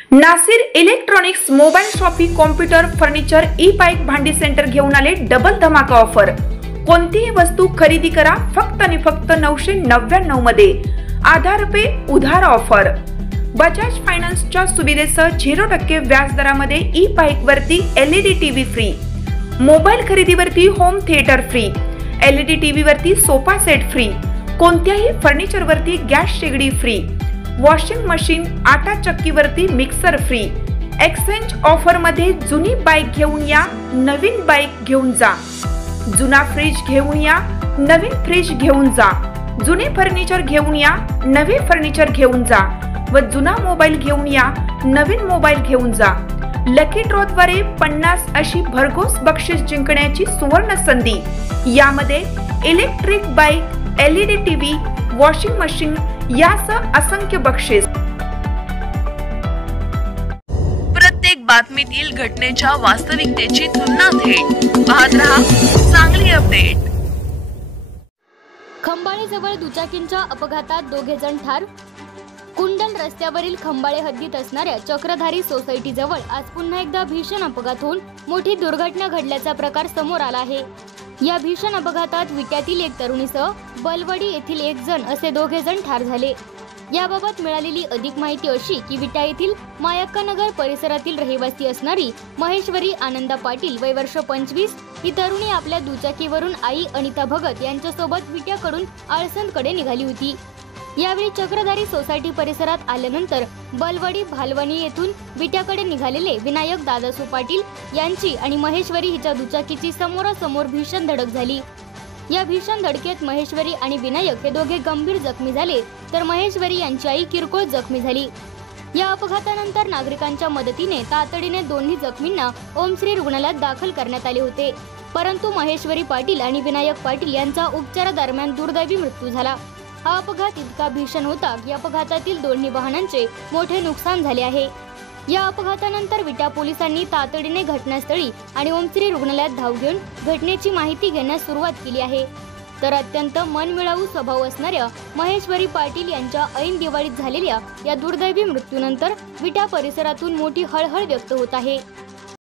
Nasir electronics mobile shoppe computer furniture e bike भांडी centre घेऊन आले डबल धमाका ऑफर। कोणतीही वस्तू खरेदी करा फक्त आणि फक्त 999 मध्ये। आधार पे उधार ऑफर। बजाज फायनान्सच्या सुविधेसह 0% व्याज दरामध्ये ई बाईक वरती LED टीव्ही फ्री, मोबाईल खरेदीवरती home theatre free, LED TV वरती सोफा सेट फ्री, कोणत्याही फर्निचर वरती गॅस शेगडी फ्री, वॉशिंग मशीन आटा चक्की वरती मिक्सर फ्री। एक्सचेंज ऑफर मध्ये जुनी बाईक घेऊन या, नवीन बाईक घेऊन जा। जुना फ्रीज घेऊन या, नवीन फ्रीज घेऊन जा। जुने फर्निचर घेऊन या, नवे फर्निचर घेऊन जा व जुना मोबाईल घेऊन या, नवीन मोबाईल घेऊन जा। लकी ड्रॉ द्वारे 50 अशी भरघोस बक्षीस जिंकण्याची सुवर्ण संधी। यामध्ये electric bike, LED TV, washing machine यासह असंख्य बक्षीस। प्रत्येक बातमीतील घटनेच्या वास्तविकतेची तुलना थेट पाहत रहा चांगली अपडेट। खंबाळे जवळ दुचाकींच्या अपघातात 2 जण ठार। कुंडल रस्त्यावरील खंबाळे हद्दीत असणाऱ्या चक्रधारी सोसायटी जवळ आज पुन्हा एकदा भीषण अपघात होऊन मोठी दुर्घटना घडल्याचा प्रकार समोर आला आहे। या भीषण अपघातात विट्यातील एक तरुणीसह बलवडी येथील 1 जण असे 2 जण ठार झाले। याबाबत मिळालेली अधिक माहिती अशी की विटा येथील मायक्कानगर परिसरातील रहिवासी असणारी महेश्वरी आनंदा पाटील वय वर्ष 25 ही तरुणी आपल्या दुचाकीवरून आई अनिता भगत यांच्यासोबत विट्याकडून आळसंदकडे निघाली होती। यावेळी चक्रधारी सोसायटी परिसरात आल्यानंतर बलवडी भालवणी येथून विट्याकडे निघालेले विनायक दादासू पाटील यांची आणि महेश्वरी हिच्या दुचाकीची समोरासमोर भीषण धडक झाली। या भीषण धडकेत महेश्वरी आणि विनायक हे दोघे गंभीर जखमी झाले, तर महेश्वरी यांची आई किरकोळ जखमी झाली। या अपघातानंतर नागरिकांच्या मदतीने तातडीने दोन्ही जखमींना ओमश्री रुग्णालयात दाखल करण्यात आले होते, परंतु महेश्वरी पाटील आणि विनायक पाटील यांचा उपचारादरम्यान दुर्दैवी मृत्यू झाला। हा अपघात इतका भीषण होता की अपघातातील दोन्ही वाहनांचे मोठे नुकसान झाले आहे। या अपघातानंतर विटा पोलिसांनी तातडीने घटनास्थळी आणि ओमश्री रुग्णालयात धाव घेऊन घटनेची माहिती घेण्यास सुरुवात केली आहे। तर अत्यंत मनमिळावू स्वभाव असणाऱ्या महेश्वरी पाटील यांच्या ऐन दिवाळीत झालेल्या या दुर्दैवी मृत्यूनंतर विटा परिसरातून मोठी हळहळ व्यक्त होत आहे।